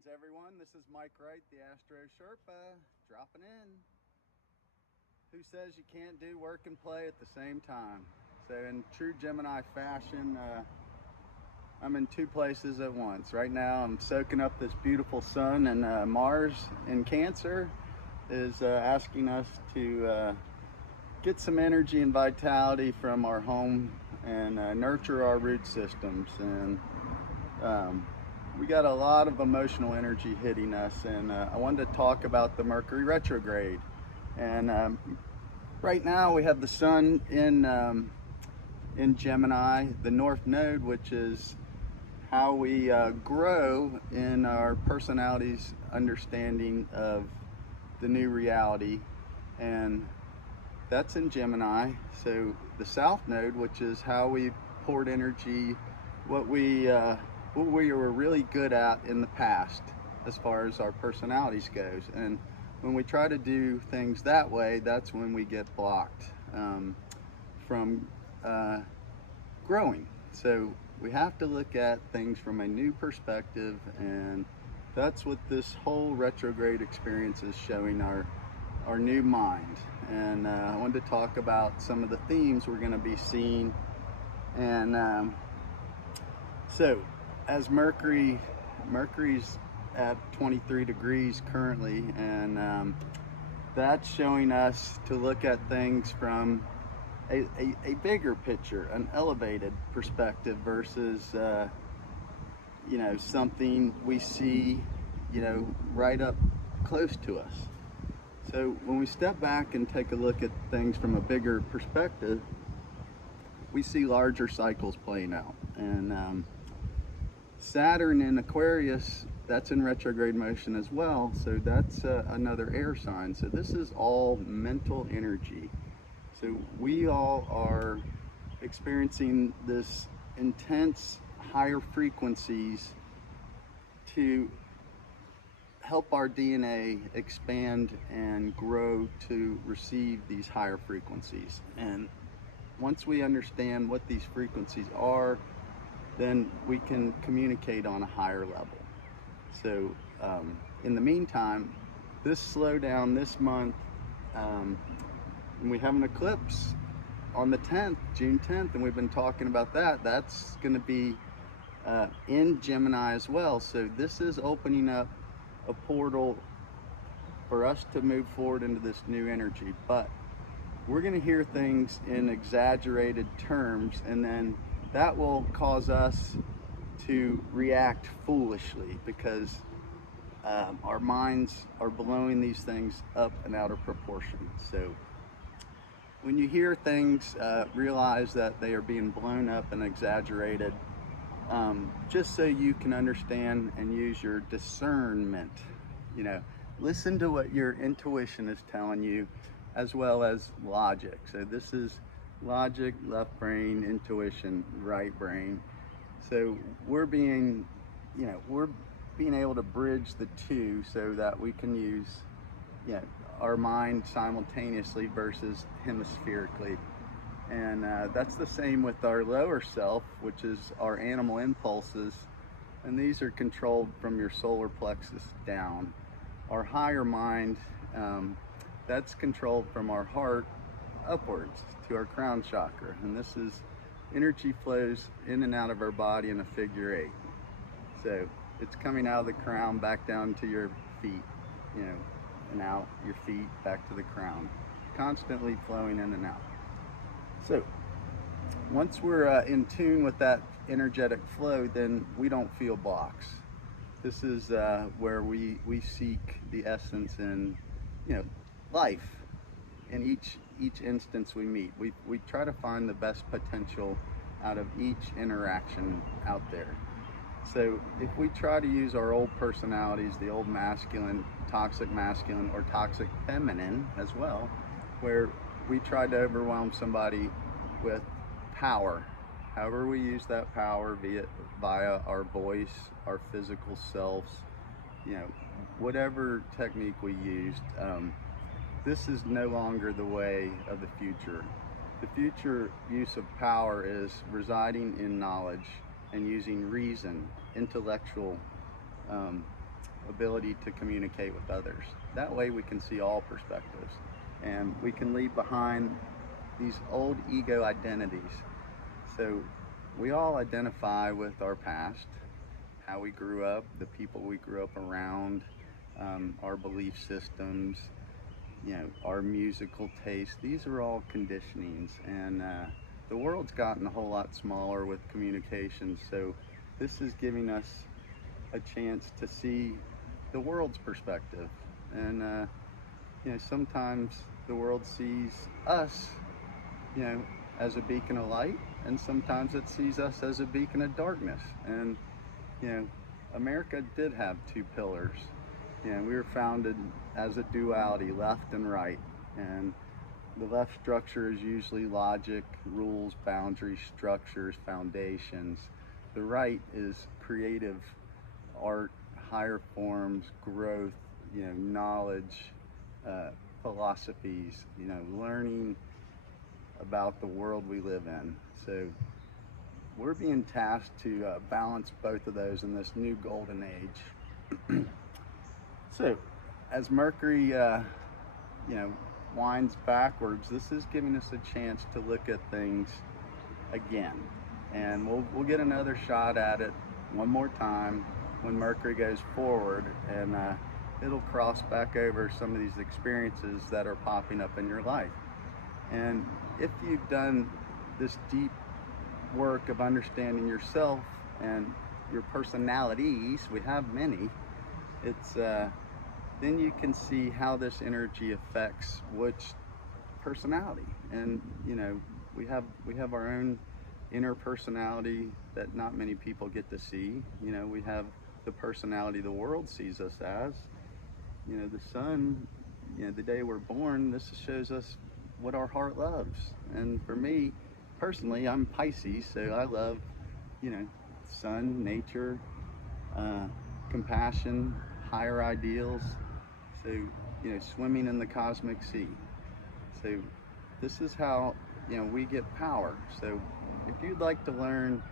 Greetings everyone, this is Mike Wright, the Astro Sherpa, dropping in. Who says you can't do work and play at the same time? So in true Gemini fashion, I'm in two places at once. Right now I'm soaking up this beautiful sun, and Mars in Cancer is asking us to get some energy and vitality from our home and nurture our root systems. And we got a lot of emotional energy hitting us, and I wanted to talk about the Mercury Retrograde. And right now we have the sun in Gemini, the North Node, which is how we grow in our personality's understanding of the new reality, and that's in Gemini. So the South Node, which is how we poured energy, what we were really good at in the past as far as our personalities goes. And when we try to do things that way, that's when we get blocked from growing. So we have to look at things from a new perspective, and that's what this whole retrograde experience is showing our new mind. And I wanted to talk about some of the themes we're going to be seeing. And so as Mercury's at 23 degrees currently, and that's showing us to look at things from a bigger picture, an elevated perspective versus something we see right up close to us. So when we step back and take a look at things from a bigger perspective, we see larger cycles playing out. And Saturn in Aquarius, that's in retrograde motion as well, so that's another air sign. So this is all mental energy. So we all are experiencing this intense higher frequencies to help our DNA expand and grow to receive these higher frequencies. And once we understand what these frequencies are, then we can communicate on a higher level. So in the meantime, this slowdown this month, and we have an eclipse on the 10th, June 10th, and we've been talking about that. That's going to be in Gemini as well. So this is opening up a portal for us to move forward into this new energy. But we're going to hear things in exaggerated terms, and then that will cause us to react foolishly because our minds are blowing these things up and out of proportion. So when you hear things, realize that they are being blown up and exaggerated, just so you can understand and use your discernment. Listen to what your intuition is telling you, as well as logic. So this is logic, left brain, intuition, right brain. So we're being able to bridge the two so that we can use our mind simultaneously versus hemispherically. And that's the same with our lower self, which is our animal impulses, and these are controlled from your solar plexus down. Our higher mind, that's controlled from our heart upwards to our crown chakra, and this is energy flows in and out of our body in a figure eight. So it's coming out of the crown back down to your feet, and out your feet back to the crown, constantly flowing in and out. So once we're in tune with that energetic flow, then we don't feel blocks. This is where we seek the essence in life. In each instance we meet, we try to find the best potential out of each interaction out there. So if we try to use our old personalities, the old masculine, toxic masculine, or toxic feminine as well, where we try to overwhelm somebody with power, however we use that power, be it via our voice, our physical selves, whatever technique we used, this is no longer the way of the future. The future use of power is residing in knowledge and using reason, intellectual ability to communicate with others. That way we can see all perspectives, and we can leave behind these old ego identities. So we all identify with our past, how we grew up, the people we grew up around, our belief systems, our musical taste. These are all conditionings, and the world's gotten a whole lot smaller with communication, so this is giving us a chance to see the world's perspective. And sometimes the world sees us as a beacon of light, and sometimes it sees us as a beacon of darkness. And America did have two pillars. We were founded as a duality, left and right, and the left structure is usually logic, rules, boundaries, structures, foundations. The right is creative art, higher forms, growth, knowledge, philosophies, learning about the world we live in. So we're being tasked to balance both of those in this new golden age. So as Mercury, winds backwards, this is giving us a chance to look at things again. And we'll get another shot at it one more time when Mercury goes forward, and it'll cross back over some of these experiences that are popping up in your life. And if you've done this deep work of understanding yourself and your personalities, we have many, it's then you can see how this energy affects which personality. And we have our own inner personality that not many people get to see. We have the personality the world sees us as. The sun, the day we're born, this shows us what our heart loves. And for me personally, I'm Pisces, so I love sun, nature, compassion, higher ideals. So swimming in the cosmic sea. So this is how we get power. So if you'd like to learn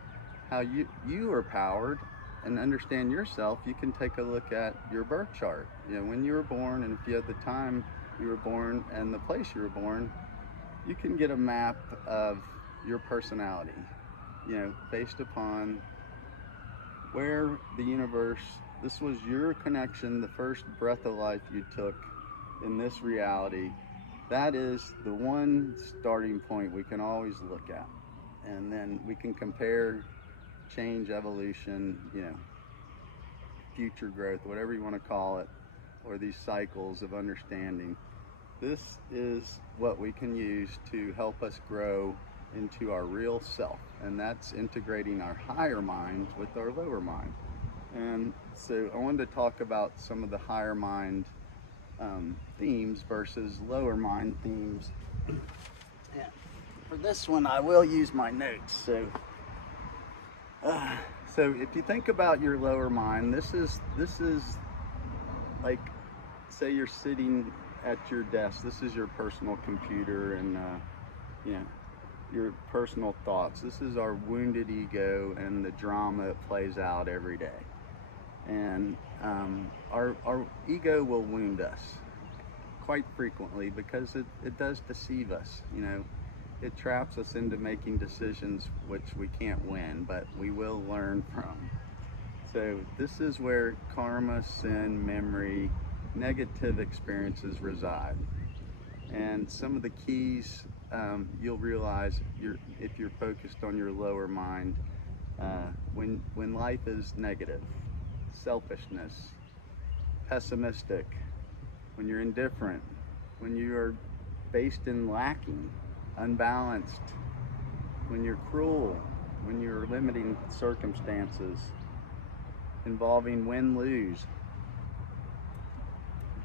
how you are powered and understand yourself, you can take a look at your birth chart. When you were born, and if you had the time you were born and the place you were born, you can get a map of your personality, based upon where the universe, this was your connection, the first breath of life you took in this reality. That is the one starting point we can always look at. And then we can compare, change, evolution, future growth, whatever you want to call it, or these cycles of understanding. This is what we can use to help us grow into our real self, and that's integrating our higher mind with our lower mind. And so I wanted to talk about some of the higher mind themes versus lower mind themes. And for this one, I will use my notes. So if you think about your lower mind, this is like, say you're sitting at your desk. This is your personal computer, and your personal thoughts. This is our wounded ego and the drama it plays out every day. And our ego will wound us quite frequently because it does deceive us. It traps us into making decisions which we can't win, but we will learn from. So this is where karma, sin, memory, negative experiences reside. And some of the keys you'll realize if you're focused on your lower mind, when life is negative, selfishness, pessimistic, when you're indifferent, when you are based in lacking, unbalanced, when you're cruel, when you're limiting circumstances, involving win-lose,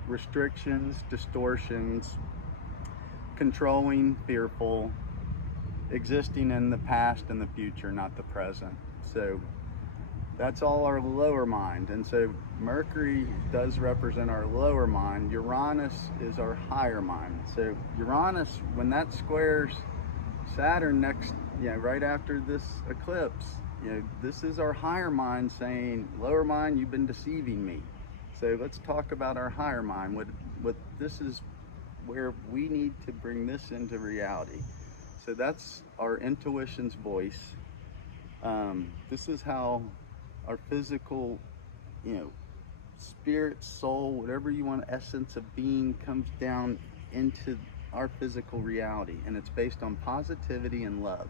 restrictions, distortions, controlling, fearful, existing in the past and the future, not the present. So that's all our lower mind. And so Mercury does represent our lower mind. Uranus is our higher mind. So Uranus, when that squares Saturn next, right after this eclipse, this is our higher mind saying, lower mind, you've been deceiving me. So let's talk about our higher mind. What this is where we need to bring this into reality. So that's our intuition's voice. This is how our physical, you know, spirit, soul, whatever you want, essence of being comes down into our physical reality, and it's based on positivity and love.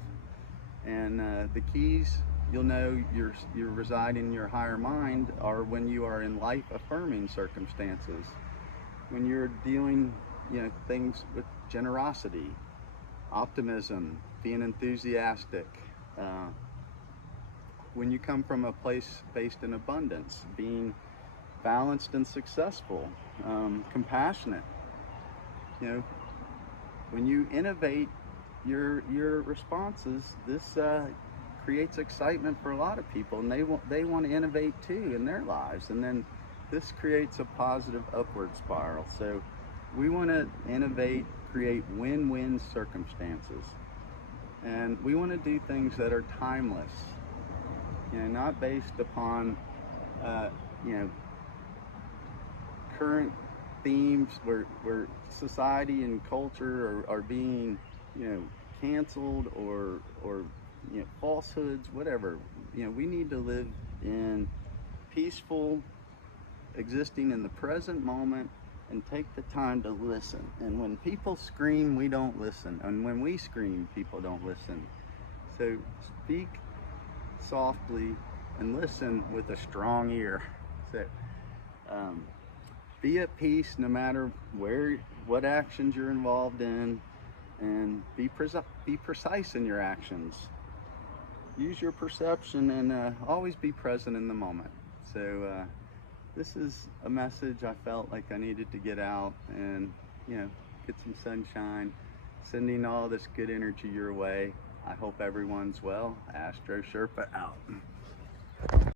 And the keys you'll know you're residing in your higher mind are when you are in life affirming circumstances, when you're dealing, you know, things with generosity, optimism, being enthusiastic, when you come from a place based in abundance, being balanced and successful, compassionate. You know, when you innovate your responses, this creates excitement for a lot of people, and they want to innovate too in their lives, and then this creates a positive upward spiral. So we want to innovate, create win-win circumstances, and we want to do things that are timeless, you know, not based upon you know, current themes where society and culture are being, you know, canceled, or you know, falsehoods, whatever. You know, we need to live in peaceful, existing in the present moment, and take the time to listen. And when people scream, we don't listen, and when we scream, people don't listen. So speak softly and listen with a strong ear. So be at peace no matter what actions you're involved in, and be precise in your actions. Use your perception, and always be present in the moment. So this is a message I felt like I needed to get out, and, you know, get some sunshine, sending all this good energy your way. I hope everyone's well. Astro Sherpa out.